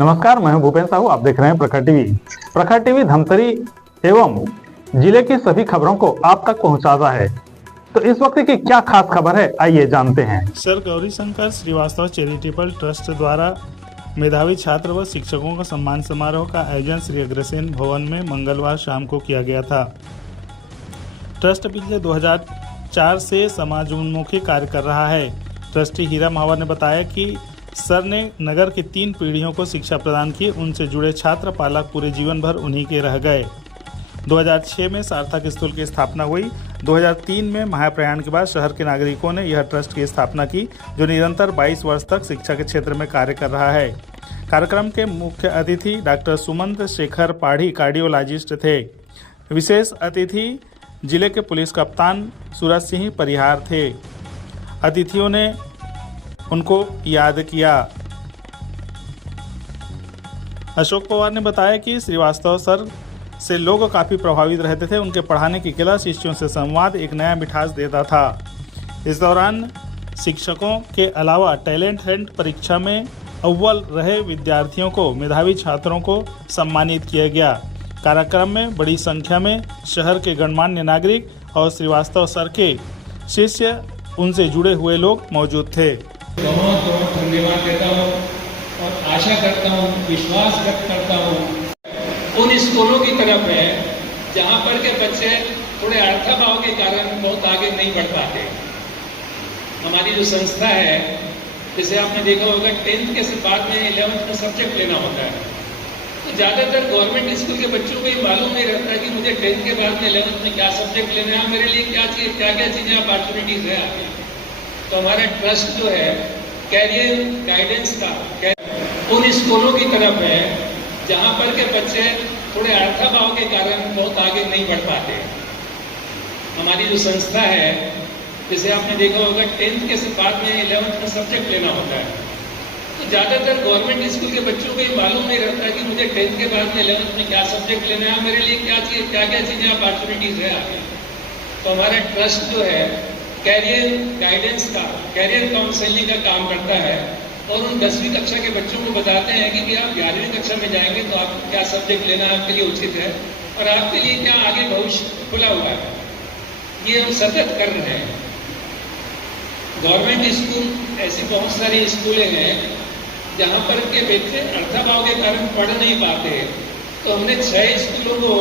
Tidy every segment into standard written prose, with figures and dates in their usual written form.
नमस्कार, मैं हूं भूपेन साहू। आप देख रहे हैं प्रखर टीवी। प्रखर टीवी धमतरी एवं जिले की सभी खबरों को आप तक पहुंचाता है। तो इस वक्त की क्या खास खबर है, आइए जानते हैं। Sir Gaurishankar Shrivastava charitable trust द्वारा मेधावी छात्र व शिक्षकों का सम्मान समारोह का आयोजन श्री अग्रसेन भवन में मंगलवार शाम को किया गया था। ट्रस्ट पिछले 2004 से समाजोन्मुखी कार्य कर रहा है। ट्रस्टी हीरा महावर ने बताया कि सर ने नगर की 3 पीढ़ियों को शिक्षा प्रदान की। उनसे जुड़े छात्र पालक पूरे जीवन भर उन्हीं के रह गए। 2006 में सार्थक स्कूल की स्थापना हुई। 2003 में महाप्रयाण के बाद शहर के नागरिकों ने यह ट्रस्ट की स्थापना की, जो निरंतर 22 वर्ष तक शिक्षा के क्षेत्र में कार्य कर रहा है। कार्यक्रम के मुख्य अतिथि डॉक्टर सुमंत शेखर पाढ़ी कार्डियोलॉजिस्ट थे। विशेष अतिथि जिले के पुलिस कप्तान सूरज सिंह परिहार थे। अतिथियों ने उनको याद किया। अशोक पवार ने बताया कि श्रीवास्तव सर से लोग काफ़ी प्रभावित रहते थे। उनके पढ़ाने की कला शिष्यों से संवाद एक नया मिठास देता था। इस दौरान शिक्षकों के अलावा टैलेंट हंट परीक्षा में अव्वल रहे विद्यार्थियों को, मेधावी छात्रों को सम्मानित किया गया। कार्यक्रम में बड़ी संख्या में शहर के गणमान्य नागरिक और श्रीवास्तव सर के शिष्य, उनसे जुड़े हुए लोग मौजूद थे। बहुत बहुत धन्यवाद देता हूँ और आशा करता हूँ, विश्वास व्यक्त करता हूँ उन स्कूलों की तरफ है जहाँ पर के बच्चे थोड़े अर्थाभाव के कारण बहुत आगे नहीं बढ़ पाते। हमारी जो संस्था है, जैसे आपने देखा होगा 10th के बाद में 11th में सब्जेक्ट लेना होता है, तो ज़्यादातर गवर्नमेंट स्कूल के बच्चों को ये मालूम नहीं रहता कि मुझे 10th के बाद में 11th में क्या सब्जेक्ट लेना है, मेरे लिए क्या चाहिए, क्या क्या चीज़ें अपॉर्चुनिटीज़ है आगे। तो हमारा ट्रस्ट जो है कैरियर गाइडेंस का उन स्कूलों की तरफ है जहाँ पर के बच्चे थोड़े अर्थाभाव के कारण बहुत आगे नहीं बढ़ पाते। हमारी जो संस्था है, जैसे आपने देखा होगा 10th के बाद में 11th में सब्जेक्ट लेना होता है, तो ज़्यादातर गवर्नमेंट स्कूल के बच्चों को ये मालूम नहीं रहता कि मुझे 10th के बाद में 11th में क्या सब्जेक्ट लेना है, मेरे लिए क्या चाहिए, क्या क्या चीज़ें अपॉर्चुनिटीज़ है आगे। तो हमारा ट्रस्ट जो है कैरियर गाइडेंस का, कैरियर काउंसलिंग का काम करता है और उन 10वीं कक्षा के बच्चों को बताते हैं कि आप 11वीं कक्षा में जाएंगे तो आपको क्या सब्जेक्ट लेना आपके लिए उचित है और आपके लिए क्या आगे भविष्य खुला हुआ है। ये हम सतत कर रहे हैं। गवर्नमेंट स्कूल ऐसी बहुत सारी स्कूलें हैं जहाँ पर के बच्चे अर्थाभाव के कारण पढ़ नहीं पाते, तो हमने 6 स्कूलों को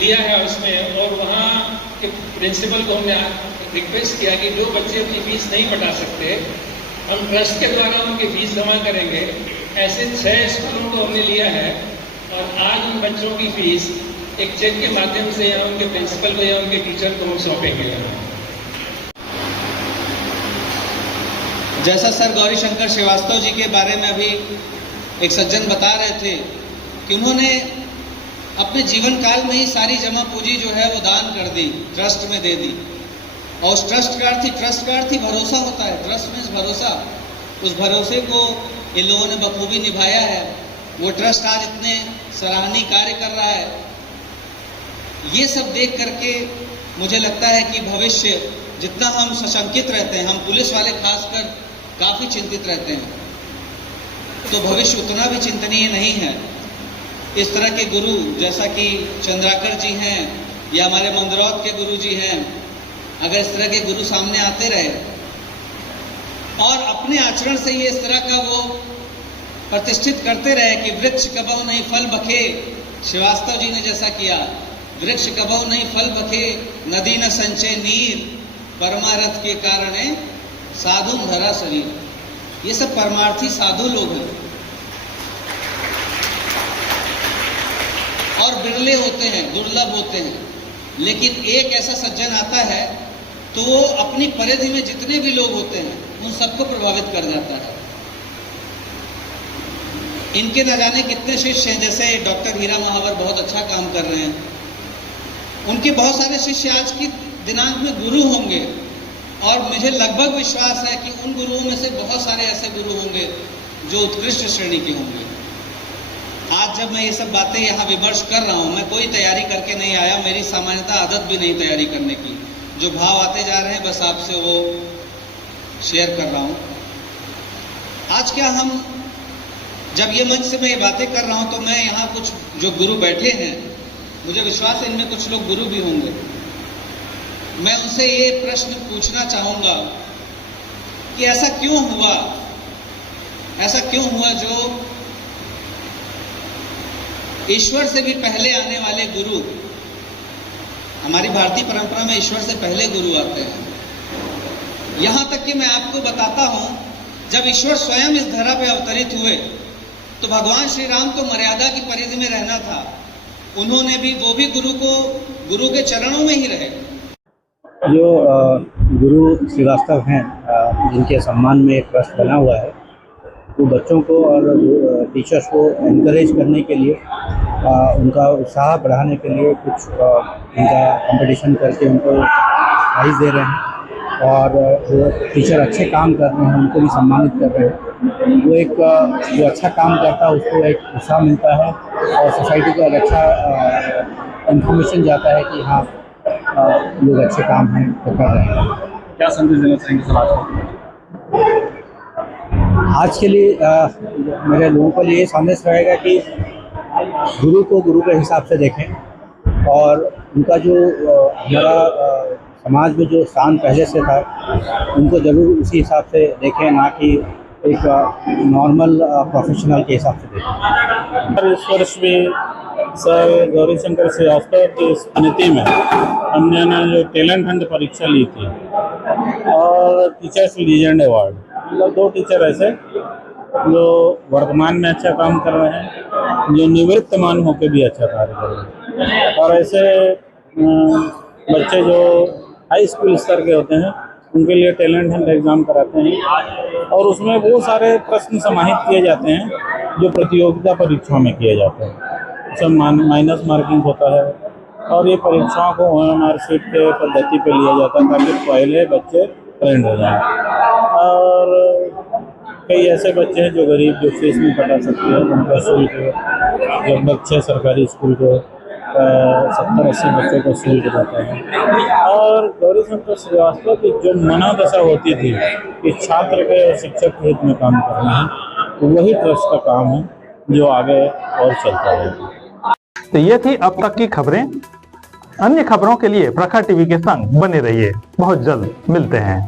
लिया है उसमें, और वहाँ के प्रिंसिपल को हमने रिक्वेस्ट किया कि जो बच्चे अपनी फीस नहीं बता सकते, हम ट्रस्ट के द्वारा उनकी फीस जमा करेंगे। ऐसे 6 स्कूलों को हमने लिया है और आज उन बच्चों की फीस एक चेक के माध्यम से या उनके प्रिंसिपल को या उनके टीचर को हम सौंपेंगे। जैसा सर गौरीशंकर श्रीवास्तव जी के बारे में अभी एक सज्जन बता रहे थे कि उन्होंने अपने जीवन काल में ही सारी जमा पूंजी जो है वो दान कर दी, ट्रस्ट में दे दी। और उस ट्रस्ट का अर्थ ही भरोसा होता है। ट्रस्ट मीन्स भरोसा। उस भरोसे को इन लोगों ने बखूबी निभाया है। वो ट्रस्ट आज इतने सराहनीय कार्य कर रहा है। ये सब देख करके मुझे लगता है कि भविष्य जितना हम सशंकित रहते हैं, हम पुलिस वाले खासकर काफ़ी चिंतित रहते हैं, तो भविष्य उतना भी चिंतनीय नहीं है। इस तरह के गुरु जैसा कि चंद्राकर जी हैं या हमारे मंदरौत के गुरु जी हैं, अगर इस तरह के गुरु सामने आते रहे और अपने आचरण से ये इस तरह का वो प्रतिष्ठित करते रहे कि वृक्ष कबहु नहीं फल बखे, श्रीवास्तव जी ने जैसा किया, वृक्ष कबहु नहीं फल बखे, नदी न संचय नीर, परमारथ के कारण साधु धरा शरीर। ये सब परमार्थी साधु लोग हैं और बिरले होते हैं, दुर्लभ होते हैं। लेकिन एक ऐसा सज्जन आता है तो वो अपनी परिधि में जितने भी लोग होते हैं उन सबको प्रभावित कर जाता है। इनके न जाने कितने शिष्य हैं, जैसे डॉक्टर हीरा महावर बहुत अच्छा काम कर रहे हैं, उनके बहुत सारे शिष्य आज की दिनांक में गुरु होंगे और मुझे लगभग विश्वास है कि उन गुरुओं में से बहुत सारे ऐसे गुरु होंगे जो उत्कृष्ट श्रेणी के होंगे। आज जब मैं ये सब बातें यहाँ विमर्श कर रहा हूँ, मैं कोई तैयारी करके नहीं आया, मेरी सामान्यतः आदत भी नहीं तैयारी करने की। जो भाव आते जा रहे हैं बस आपसे वो शेयर कर रहा हूँ। आज क्या हम जब ये मंच से मैं ये बातें कर रहा हूं तो मैं यहाँ कुछ जो गुरु बैठे हैं, मुझे विश्वास है इनमें कुछ लोग गुरु भी होंगे, मैं उनसे ये प्रश्न पूछना चाहूंगा कि ऐसा क्यों हुआ जो ईश्वर से भी पहले आने वाले गुरु, हमारी भारतीय परंपरा में ईश्वर से पहले गुरु आते हैं। यहां तक कि मैं आपको बताता हूं, जब ईश्वर स्वयं इस धरा पे अवतरित हुए तो भगवान श्री राम तो मर्यादा की परिधि में रहना था, उन्होंने भी वो भी गुरु के चरणों में ही रहे। जो गुरु श्रीवास्तव हैं, जिनके सम्मान में एक ट्रस्ट बना हुआ है, वो बच्चों को और टीचर्स को एनकरेज करने के लिए, उनका उत्साह बढ़ाने के लिए कुछ उनका कंपटीशन करके उनको प्राइज़ दे रहे हैं, और जो टीचर अच्छे काम कर रहे हैं उनको भी सम्मानित कर रहे हैं। वो एक जो अच्छा काम करता है उसको एक उत्साह मिलता है और सोसाइटी को एक अच्छा इन्फॉर्मेशन जाता है कि हाँ लोग अच्छे काम हैं तो कर रहे हैं। क्या संदेश देना चाहेंगे समाज को? आज के लिए मेरे लोगों को ये संदेश रहेगा कि गुरु को गुरु के हिसाब से देखें, और उनका जो हमारा समाज में जो स्थान पहले से था उनको ज़रूर उसी हिसाब से देखें, ना कि एक नॉर्मल प्रोफेशनल के हिसाब से देखें। इस वर्ष भी सर गौरीशंकर श्रीवास्तव की स्मृति में हमने जो टैलेंट हंट परीक्षा ली थी और टीचर्स लीजेंड अवार्ड, मतलब 2 टीचर ऐसे जो वर्तमान में अच्छा काम कर रहे हैं, जो निवृत्तमान होकर भी अच्छा कार्य कर रहे हैं, और ऐसे बच्चे जो हाई स्कूल स्तर के होते हैं उनके लिए टैलेंट हंट एग्ज़ाम कराते हैं, और उसमें वो सारे प्रश्न समाहित किए जाते हैं जो प्रतियोगिता परीक्षाओं में किए जाते हैं। सब माइनस मार्किंग होता है, और ये परीक्षाओं को OMR शीट के पद्धति पे लिया जाता है ताकि पहले बच्चे ट्रेंड हो जाएं। और कई ऐसे बच्चे हैं जो गरीब, जो फीस नहीं पटा सकते हैं, उनका शुल्क जब बच्चे सरकारी स्कूल को 70-80 बच्चों को शुल्क देते हैं। और गौरीशंकर श्रीवास्तव की जो मनोदशा होती थी कि छात्र के और शिक्षक के हित में काम करना है, तो वही ट्रस्ट का काम है जो आगे और चलता रहेगा। तो ये थी अब तक की खबरें। अन्य खबरों के लिए प्रखर टीवी के संग बने रहिए। बहुत जल्द मिलते हैं।